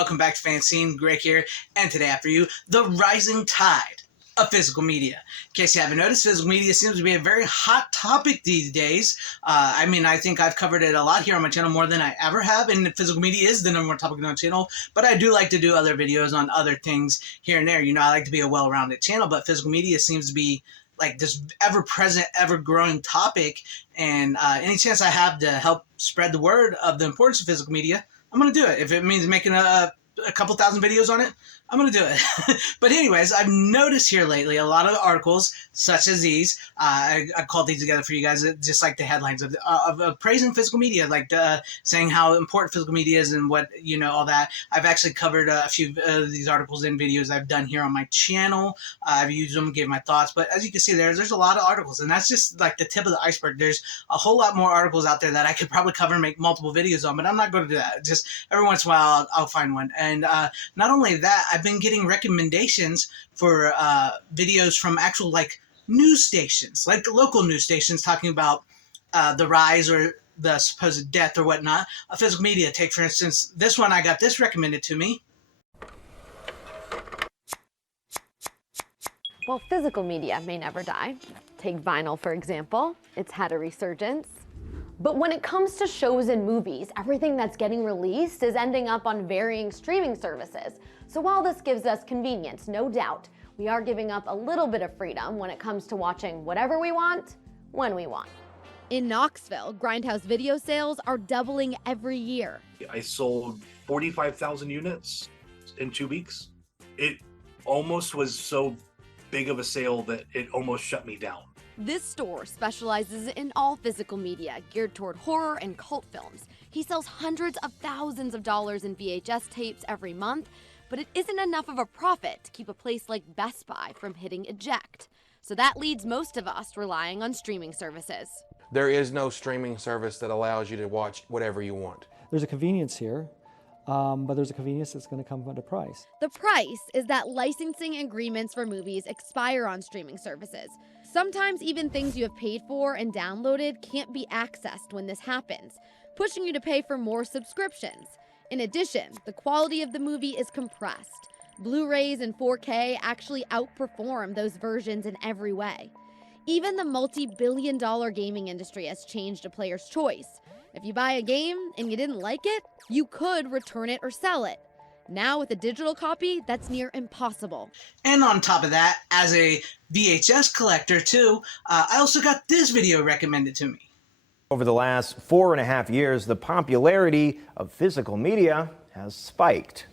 welcome back to FanZcene. Greg here, and today after you, the rising tide of physical media. In case you haven't noticed, physical media seems to be a very hot topic these days. I think I've covered it a lot here on my channel, more than I ever have, and physical media is the number one topic on my channel, but I do like to do other videos on other things here and there. You know, I like to be a well-rounded channel, but physical media seems to be like this ever-present, ever-growing topic, and any chance I have to help spread the word of the importance of physical media, I'm going to do it. If it means making a couple thousand videos on it, I'm going to do it. But anyways, I've noticed here lately a lot of articles such as these. I called these together for you guys, just like the headlines of praising physical media, like saying how important physical media is and what, you know, all that. I've actually covered a few of these articles in videos I've done here on my channel. I've used them, gave my thoughts. But as you can see, there's a lot of articles, and that's just like the tip of the iceberg. There's a whole lot more articles out there that I could probably cover and make multiple videos on, but I'm not going to do that. Just every once in a while, I'll find one. And not only that, I've been getting recommendations for videos from actual like news stations, like local news stations, talking about the rise or the supposed death or whatnot of physical media. Take, for instance, this one. I got this recommended to me. Well, physical media may never die. Take vinyl, for example. It's had a resurgence. But when it comes to shows and movies, everything that's getting released is ending up on varying streaming services. So while this gives us convenience, no doubt, we are giving up a little bit of freedom when it comes to watching whatever we want, when we want. In Knoxville, Grindhouse video sales are doubling every year. I sold 45,000 units in 2 weeks. It almost was so big of a sale that it almost shut me down. This store specializes in all physical media geared toward horror and cult films. He sells hundreds of thousands of dollars in VHS tapes every month, but it isn't enough of a profit to keep a place like Best Buy from hitting eject. So that leads most of us relying on streaming services. There is no streaming service that allows you to watch whatever you want. There's a convenience here, but there's a convenience that's going to come at a price. The price is that licensing agreements for movies expire on streaming services. Sometimes even things you have paid for and downloaded can't be accessed when this happens, pushing you to pay for more subscriptions. In addition, the quality of the movie is compressed. Blu-rays and 4K actually outperform those versions in every way. Even the multi-billion-dollar gaming industry has changed a player's choice. If you buy a game and you didn't like it, you could return it or sell it. Now with a digital copy, that's near impossible. And on top of that, as a VHS collector too, I also got this video recommended to me. Over the last 4.5 years, the popularity of physical media has spiked.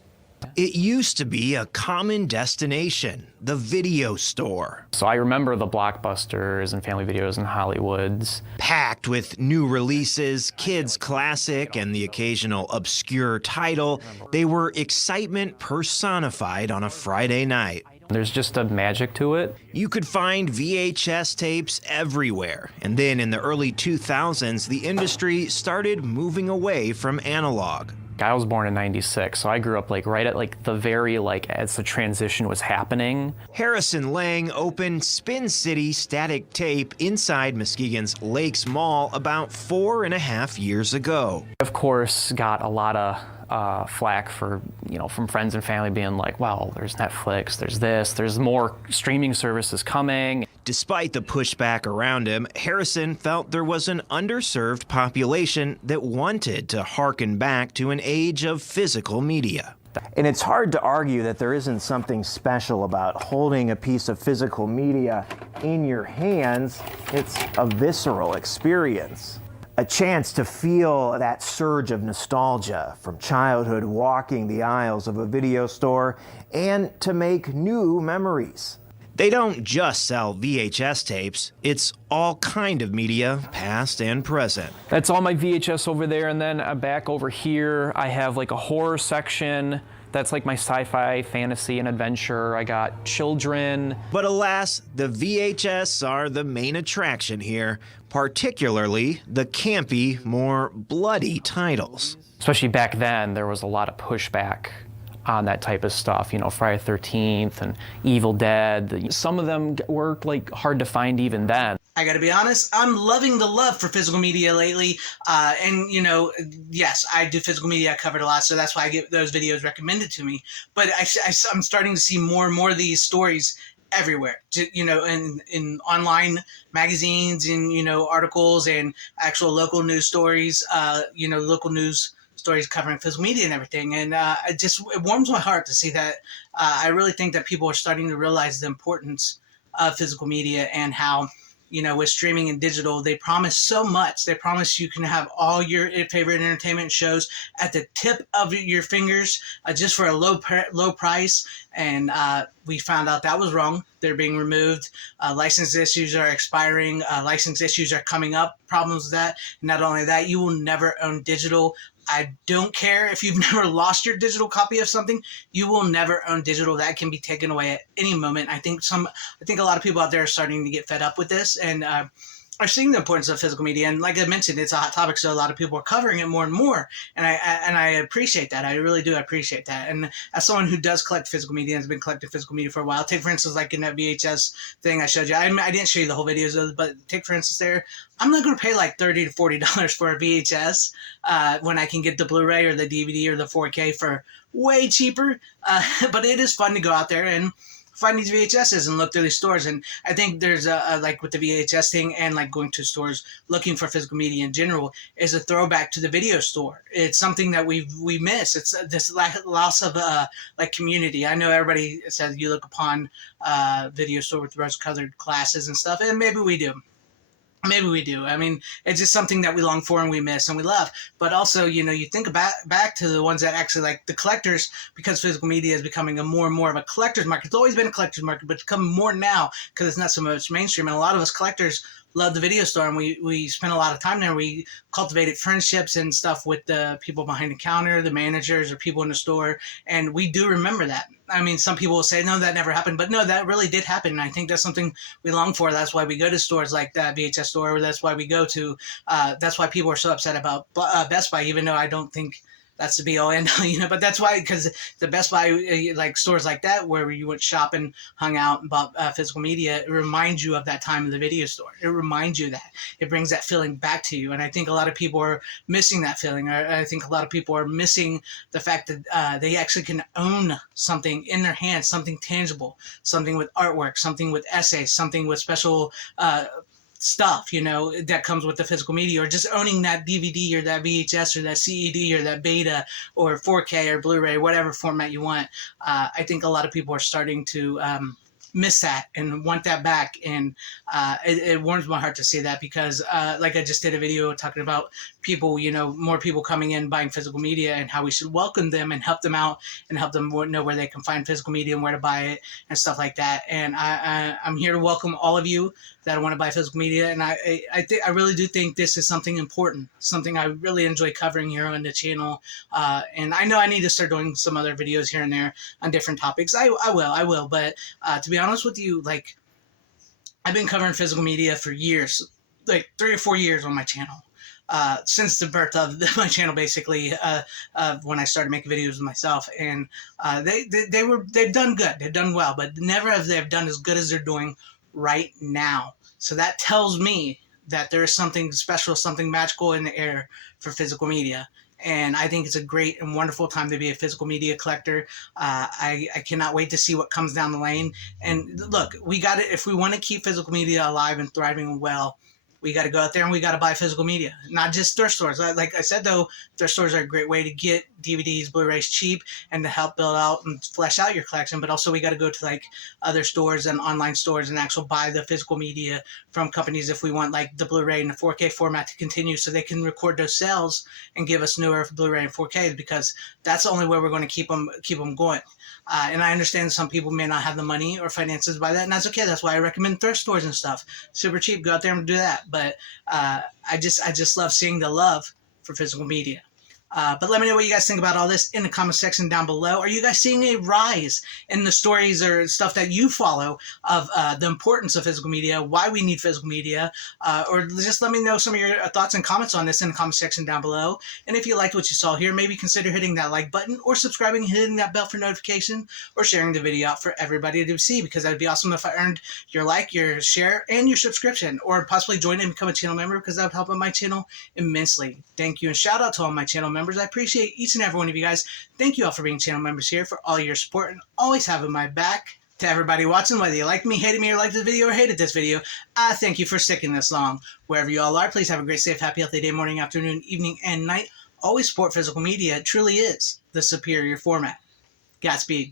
It used to be a common destination, the video store. So I remember the Blockbusters and Family Videos and Hollywoods. Packed with new releases, kids' classic, and the occasional obscure title, they were excitement personified on a Friday night. There's just a magic to it. You could find VHS tapes everywhere. And then in the early 2000s, the industry started moving away from analog. I was born in '96, so I grew up right at the very as the transition was happening. Harrison Lang opened Spin City Static Tape inside Muskegon's Lakes Mall about 4.5 years ago. Of course, got a lot of flack for, from friends and family being like, well, there's Netflix, there's this, there's more streaming services coming. Despite the pushback around him, Harrison felt there was an underserved population that wanted to harken back to an age of physical media. And it's hard to argue that there isn't something special about holding a piece of physical media in your hands. It's a visceral experience. A chance to feel that surge of nostalgia from childhood walking the aisles of a video store and to make new memories. They don't just sell VHS tapes, it's all kind of media, past and present. That's all my VHS over there, and then back over here I have a horror section. That's my sci-fi, fantasy, and adventure. I got children. But alas, the VHS are the main attraction here, particularly the campy, more bloody titles. Especially back then, there was a lot of pushback on that type of stuff, Friday the 13th and Evil Dead. Some of them were hard to find even then. I gotta be honest, I'm loving the love for physical media lately. And, you know, yes, I do physical media. I covered a lot, so that's why I get those videos recommended to me. But I'm starting to see more and more of these stories everywhere, you know, in online magazines and, you know, articles and actual local news stories, you know, local news stories covering physical media and everything. And it warms my heart to see that. I really think that people are starting to realize the importance of physical media and how, you know, with streaming and digital, they promise so much. They promise you can have all your favorite entertainment shows at the tip of your fingers, just for a low price. And we found out that was wrong. They're being removed. License issues are expiring. License issues are coming up. Problems with that. Not only that, you will never own digital. I don't care if you've never lost your digital copy of something. You will never own digital. That can be taken away at any moment. I think a lot of people out there are starting to get fed up with this and are seeing the importance of physical media. And like I mentioned, it's a hot topic, so a lot of people are covering it more and more. And I appreciate that. I really do appreciate that. And as someone who does collect physical media and has been collecting physical media for a while, take for instance, like in that VHS thing I showed you. I didn't show you the whole videos, but take for instance there, I'm not going to pay like $30 to $40 for a VHS when I can get the Blu-ray or the DVD or the 4K for way cheaper. But it is fun to go out there and find these VHSs and look through these stores. And I think there's like with the VHS thing and like going to stores looking for physical media in general is a throwback to the video store. It's something that we miss. It's this loss of like community. I know everybody says you look upon video store with rose-colored glasses and stuff, and maybe we do. Maybe we do. I mean, it's just something that we long for and we miss and we love. But also, you know, you think back to the ones that actually like the collectors, because physical media is becoming a more and more of a collector's market. It's always been a collector's market, but it's becoming more now because it's not so much mainstream. And a lot of us collectors love the video store, and we spend a lot of time there. We cultivated friendships and stuff with the people behind the counter, the managers, or people in the store, and we do remember that. I mean, some people will say, no, that never happened, but no, that really did happen. And I think that's something we long for. That's why we go to stores like that VHS store. That's why we go to, that's why people are so upset about Best Buy, even though I don't think that's the be all end all, you know, but that's why, because the Best Buy, like stores like that, where you went shop and hung out and bought physical media, it reminds you of that time in the video store. It reminds you of that. It brings that feeling back to you. And I think a lot of people are missing that feeling. I think a lot of people are missing the fact that they actually can own something in their hands, something tangible, something with artwork, something with essays, something with special stuff, you know, that comes with the physical media, or just owning that DVD or that VHS or that CED or that beta or 4K or Blu-ray, whatever format you want. I think a lot of people are starting to miss that and want that back, and it warms my heart to see that, because like I just did a video talking about people, you know, more people coming in buying physical media and how we should welcome them and help them out and help them know where they can find physical media and where to buy it and stuff like that. And I'm here to welcome all of you that want to buy physical media, and I really do think this is something important, something I really enjoy covering here on the channel. And I know I need to start doing some other videos here and there on different topics. I will, but to be honest with you, like, I've been covering physical media for years, like 3 or 4 years on my channel. Since the birth of my channel, basically, when I started making videos with myself, and they've done good, they've done well, but never have they done as good as they're doing right now. So that tells me that there is something special, something magical in the air for physical media. And I think it's a great and wonderful time to be a physical media collector. I cannot wait to see what comes down the lane. And look, we got it. If we want to keep physical media alive and thriving and well, we got to go out there and we got to buy physical media, not just thrift stores. Like I said, though, thrift stores are a great way to get DVDs, Blu-rays cheap and to help build out and flesh out your collection. But also we got to go to like other stores and online stores and actually buy the physical media from companies if we want like the Blu-ray and the 4K format to continue, so they can record those sales and give us newer Blu-ray and 4Ks, because that's the only way we're going to keep them going. And I understand some people may not have the money or finances to buy that, and that's okay. That's why I recommend thrift stores and stuff. Super cheap. Go out there and do that. But I just love seeing the love for physical media. But let me know what you guys think about all this in the comment section down below. Are you guys seeing a rise in the stories or stuff that you follow of the importance of physical media, why we need physical media, or just let me know some of your thoughts and comments on this in the comment section down below. And if you liked what you saw here, maybe consider hitting that like button or subscribing and hitting that bell for notification or sharing the video out for everybody to see, because that would be awesome if I earned your like, your share, and your subscription, or possibly join and become a channel member, because that would help out my channel immensely. Thank you, and shout out to all my channel members. I appreciate each and every one of you guys. Thank you all for being channel members here, for all your support and always having my back. To everybody watching, whether you like me, hated me, or liked this video, or hated this video, I thank you for sticking this long. Wherever you all are, please have a great, safe, happy, healthy day, morning, afternoon, evening, and night. Always support physical media. It truly is the superior format. Godspeed.